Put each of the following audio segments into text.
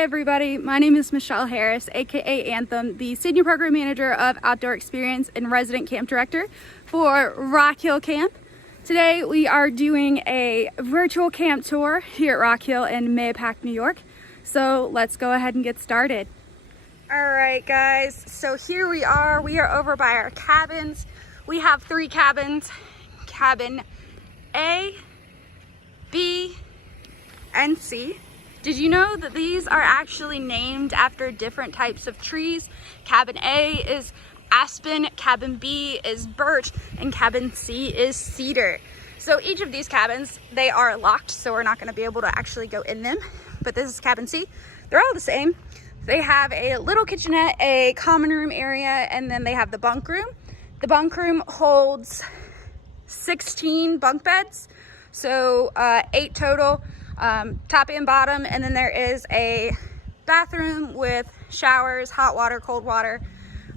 Hi everybody, my name is Michelle Harris, aka Anthem, the Senior Program Manager of Outdoor Experience and Resident Camp Director for Rock Hill Camp. Today we are doing a virtual camp tour here at Rock Hill in Mahopac, New York. So let's go ahead and get started. Alright guys, so here we are over by our cabins. We have 3 cabins, cabin A, B, and C. Did you know that these are actually named after different types of trees? Cabin A is aspen, cabin B is birch, and cabin C is cedar. So each of these cabins, they are locked, so we're not going to be able to actually go in them. But this is cabin C. They're all the same. They have a little kitchenette, a common room area, and then they have the bunk room. The bunk room holds 16 bunk beds, so 8 total. Top and bottom, and then there is a bathroom with showers, hot water, cold water,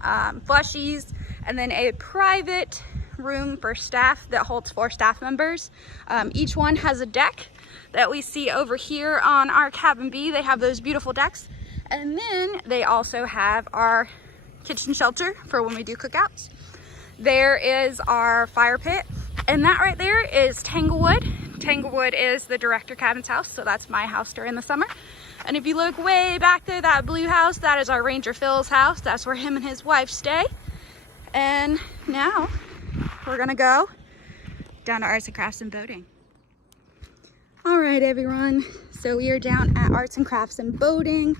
flushies, and then a private room for staff that holds 4 staff members. Each one has a deck that we see over here on our cabin B. They have those beautiful decks, and then they also have our kitchen shelter for when we do cookouts. There is our fire pit, and that right there is Tanglewood. Tanglewood is the director cabin's house, so that's my house during the summer. And if you look way back there, that blue house, that is our Ranger Phil's house. That's where him and his wife stay. And now we're gonna go down to Arts and Crafts and Boating. All right, everyone. So we are down at Arts and Crafts and Boating.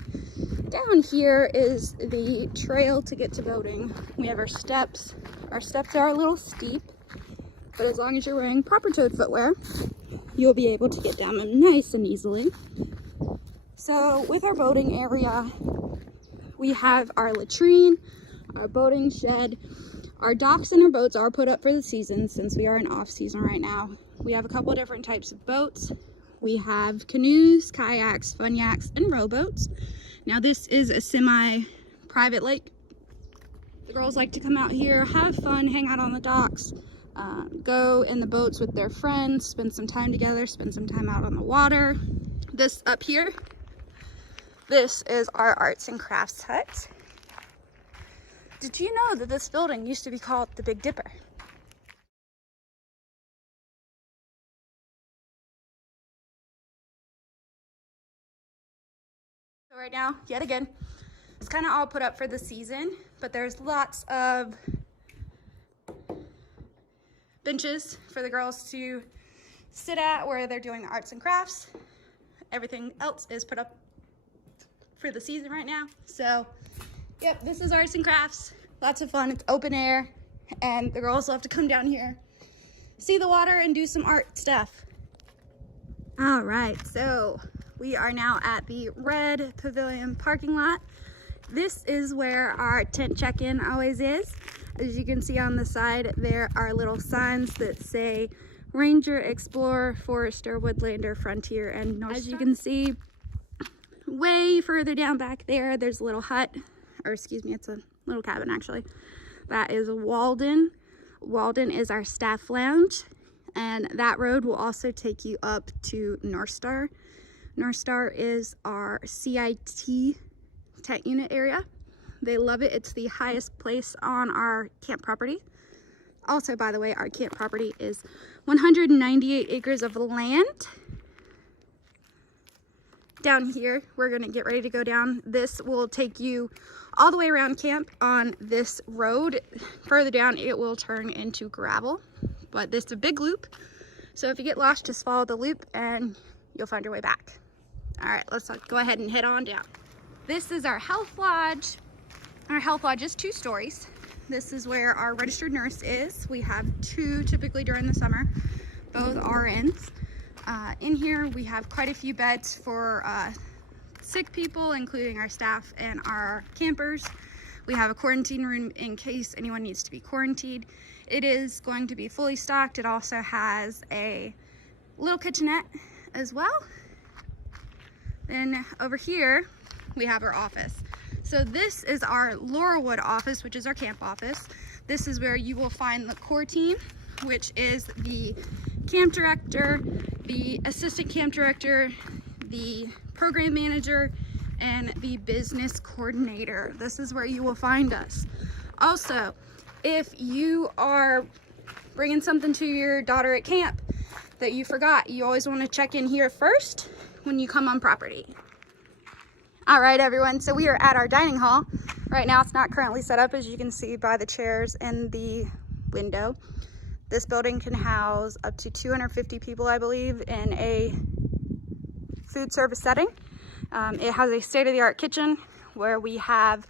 Down here is the trail to get to boating. We have our steps. Our steps are a little steep, but as long as you're wearing proper toed footwear, you'll be able to get down them nice and easily. So with our boating area, we have our latrine, our boating shed. Our docks and our boats are put up for the season since we are in off season right now. We have a couple of different types of boats. We have canoes, kayaks, fun yaks, and rowboats. Now this is a semi-private lake. The girls like to come out here, have fun, hang out on the docks, go in the boats with their friends, spend some time together, spend some time out on the water. This up here, this is our Arts and Crafts hut. Did you know that this building used to be called the Big Dipper? So right now, yet again, it's kind of all put up for the season, but there's lots of benches for the girls to sit at where they're doing the arts and crafts. Everything else is put up for the season right now. So, yep, this is arts and crafts. Lots of fun. It's open air, and the girls love to come down here, see the water, and do some art stuff. All right, so we are now at the red Pavilion parking lot. This is where our tent check-in always is. As you can see on the side, there are little signs that say Ranger, Explorer, Forster, Woodlander, Frontier, and North Star. As you can see, way further down back there, there's a little hut, or excuse me, it's a little cabin actually. That is Walden. Walden is our staff lounge, and that road will also take you up to North Star. North Star is our CIT tent unit area. They love it. It's the highest place on our camp property. Also, by the way, our camp property is 198 acres of land. Down here, we're going to get ready to go down. This will take you all the way around camp on this road. Further down, it will turn into gravel, but this is a big loop. So if you get lost, just follow the loop and you'll find your way back. All right, let's go ahead and head on down. This is our health lodge. Our health lodge is 2 stories. This is where our registered nurse is. We have 2 typically during the summer, both RNs. In here we have quite a few beds for sick people, including our staff and our campers. We have a quarantine room in case anyone needs to be quarantined. It is going to be fully stocked. It also has a little kitchenette as well. Then over here we have our office. So this is our Laurelwood office, which is our camp office. This is where you will find the core team, which is the camp director, the assistant camp director, the program manager, and the business coordinator. This is where you will find us. Also, if you are bringing something to your daughter at camp that you forgot, you always want to check in here first when you come on property. All right, everyone, so we are at our dining hall. Right now it's not currently set up, as you can see by the chairs in the window. This building can house up to 250 people, I believe, in a food service setting. It has a state-of-the-art kitchen where we have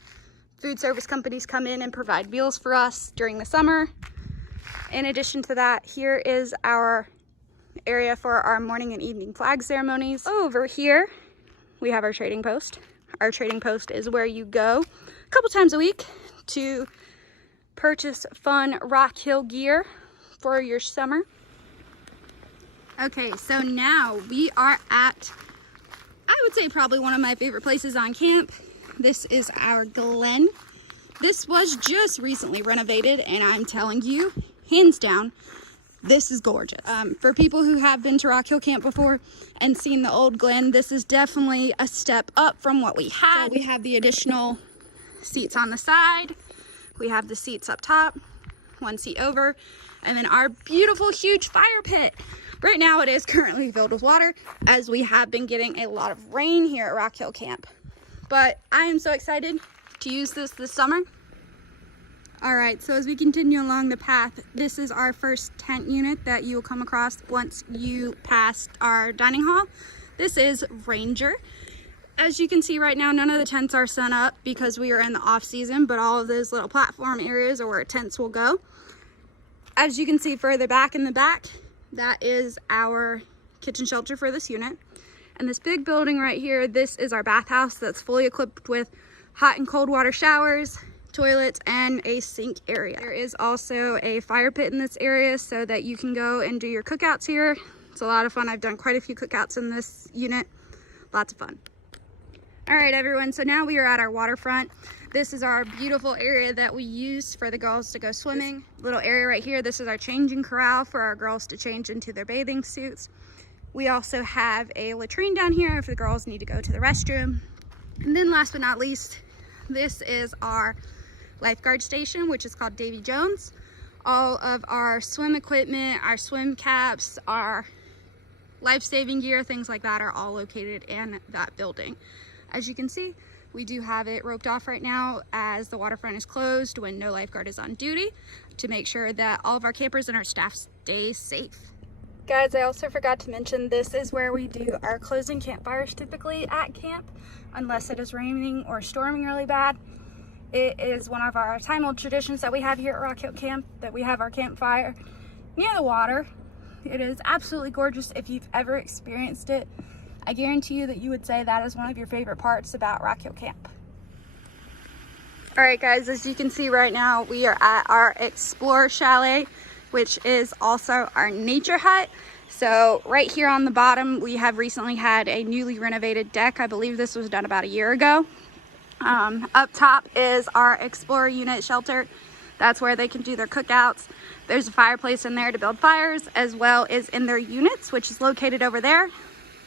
food service companies come in and provide meals for us during the summer. In addition to that, here is our area for our morning and evening flag ceremonies. Over here, we have our trading post. Our trading post is where you go a couple times a week to purchase fun Rock Hill gear for your summer. Okay, so now we are at, I would say, probably one of my favorite places on camp. This is our Glen. This was just recently renovated, and I'm telling you, hands down, this is gorgeous. For people who have been to Rock Hill Camp before and seen the old Glen, this is definitely a step up from what we had. So we have the additional seats on the side. We have the seats up top, one seat over, and then our beautiful, huge fire pit. Right now it is currently filled with water, as we have been getting a lot of rain here at Rock Hill Camp. But I am so excited to use this summer. All right, so as we continue along the path, this is our first tent unit that you will come across once you pass our dining hall. This is Ranger. As you can see right now, none of the tents are set up because we are in the off season, but all of those little platform areas are where tents will go. As you can see further back in the back, that is our kitchen shelter for this unit. And this big building right here, this is our bathhouse that's fully equipped with hot and cold water showers, toilets, and a sink area. There is also a fire pit in this area so that you can go and do your cookouts here. It's a lot of fun. I've done quite a few cookouts in this unit. Lots of fun. All right, everyone, so now we are at our waterfront. This is our beautiful area that we use for the girls to go swimming. This little area right here, this is our changing corral for our girls to change into their bathing suits. We also have a latrine down here if the girls need to go to the restroom. And then last but not least, this is our lifeguard station, which is called Davy Jones. All of our swim equipment, our swim caps, our life-saving gear, things like that are all located in that building. As you can see, we do have it roped off right now as the waterfront is closed when no lifeguard is on duty, to make sure that all of our campers and our staff stay safe. Guys, I also forgot to mention, this is where we do our closing campfires typically at camp, unless it is raining or storming really bad. It is one of our time-old traditions that we have here at Rock Hill Camp, that we have our campfire near the water. It is absolutely gorgeous. If you've ever experienced it, I guarantee you that you would say that is one of your favorite parts about Rock Hill Camp. All right, guys, as you can see right now, we are at our Explorer Chalet, which is also our nature hut. So right here on the bottom, we have recently had a newly renovated deck. I believe this was done about a year ago. Up top is our Explorer unit shelter. That's where they can do their cookouts. There's a fireplace in there to build fires, as well as in their units, which is located over there.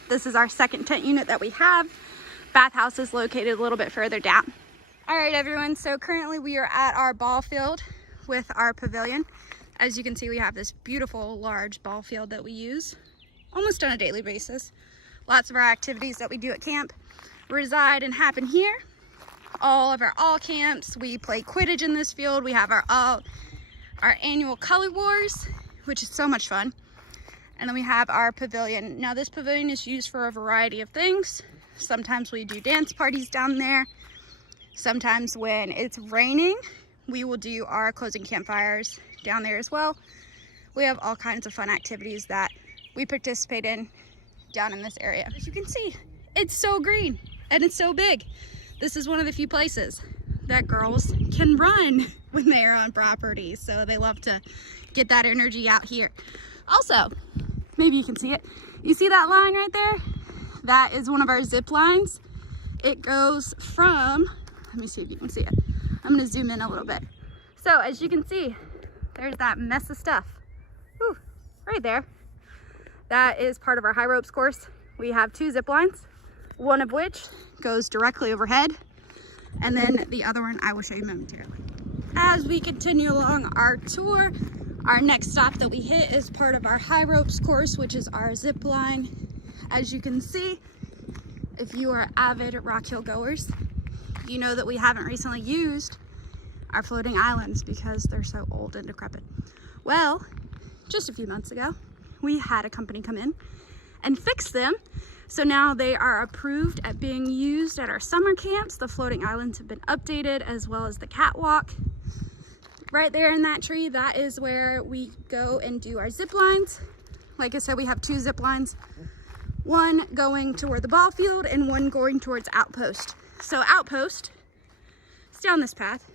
This is our second tent unit that we have. Bathhouse is located a little bit further down. All right, everyone, so currently we are at our ball field with our pavilion. As you can see, we have this beautiful large ball field that we use almost on a daily basis. Lots of our activities that we do at camp reside and happen here. All of our all camps, we play Quidditch in this field. We have our annual color wars, which is so much fun. And then we have our pavilion. Now this pavilion is used for a variety of things. Sometimes we do dance parties down there. Sometimes when it's raining, we will do our closing campfires down there as well. We have all kinds of fun activities that we participate in down in this area. As you can see, it's so green and it's so big. This is one of the few places that girls can run when they are on property. So they love to get that energy out here. Also, maybe you can see it. You see that line right there? That is one of our zip lines. It goes from, let me see if you can see it. I'm gonna zoom in a little bit. So as you can see, there's that mess of stuff. Whew, right there. That is part of our high ropes course. We have 2 zip lines. one of which goes directly overhead, and then the other one I will show you momentarily. As we continue along our tour, our next stop that we hit is part of our high ropes course, which is our zip line. As you can see, if you are avid Rock Hill goers, you know that we haven't recently used our floating islands because they're so old and decrepit. Well, just a few months ago, we had a company come in and fix them. So now they are approved at being used at our summer camps. The floating islands have been updated, as well as the catwalk. Right there in that tree, that is where we go and do our zip lines. Like I said, we have 2 zip lines, one going toward the ball field and one going towards Outpost. So Outpost is down this path.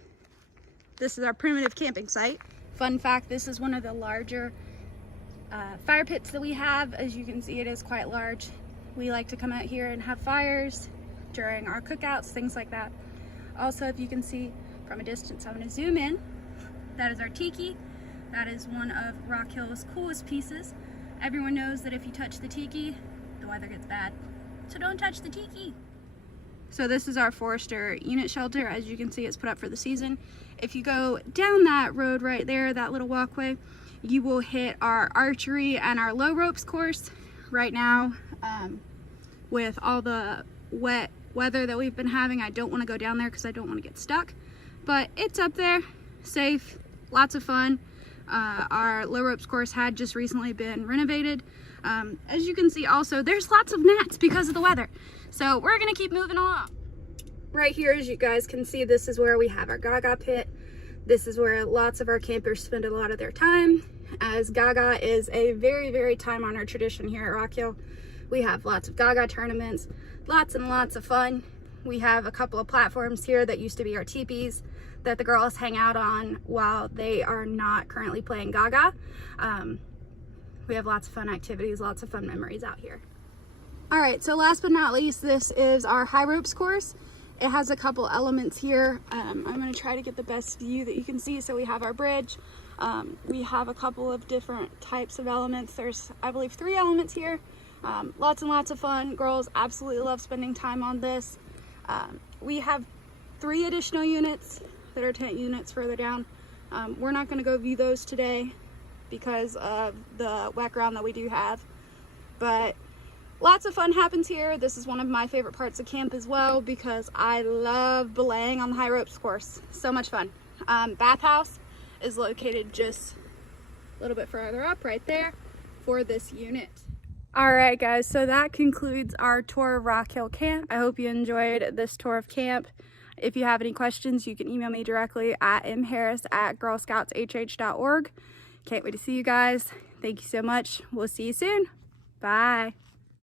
This is our primitive camping site. Fun fact, this is one of the larger fire pits that we have. As you can see, it is quite large. We like to come out here and have fires during our cookouts, things like that. Also, if you can see from a distance, I'm going to zoom in. That is our tiki. That is one of Rock Hill's coolest pieces. Everyone knows that if you touch the tiki, the weather gets bad. So don't touch the tiki. So this is our Forster unit shelter. As you can see, it's put up for the season. If you go down that road right there, that little walkway, you will hit our archery and our low ropes course. Right now, with all the wet weather that we've been having, I don't want to go down there because I don't want to get stuck. But it's up there, safe, lots of fun. Our low ropes course had just recently been renovated. As you can see also, there's lots of gnats because of the weather. So we're gonna keep moving along. Right here, as you guys can see, this is where we have our Gaga pit. This is where lots of our campers spend a lot of their time, as Gaga is a very, very time-honored tradition here at Rock Hill. We have lots of Gaga tournaments, lots and lots of fun. We have a couple of platforms here that used to be our teepees that the girls hang out on while they are not currently playing Gaga. We have lots of fun activities, lots of fun memories out here. All right, so last but not least, this is our high ropes course. It has a couple elements here. I'm gonna try to get the best view that you can see. So we have our bridge. We have a couple of different types of elements. There's, I believe, 3 elements here. Lots and lots of fun. Girls absolutely love spending time on this. We have 3 additional units that are tent units further down. We're not gonna go view those today because of the wet ground that we do have, but lots of fun happens here. This is one of my favorite parts of camp as well because I love belaying on the high ropes course. So much fun. Bathhouse is located just a little bit further up right there for this unit. All right, guys, so that concludes our tour of Rock Hill Camp. I hope you enjoyed this tour of camp. If you have any questions, you can email me directly at mharris@girlscoutshh.org. Can't wait to see you guys. Thank you so much. We'll see you soon. Bye.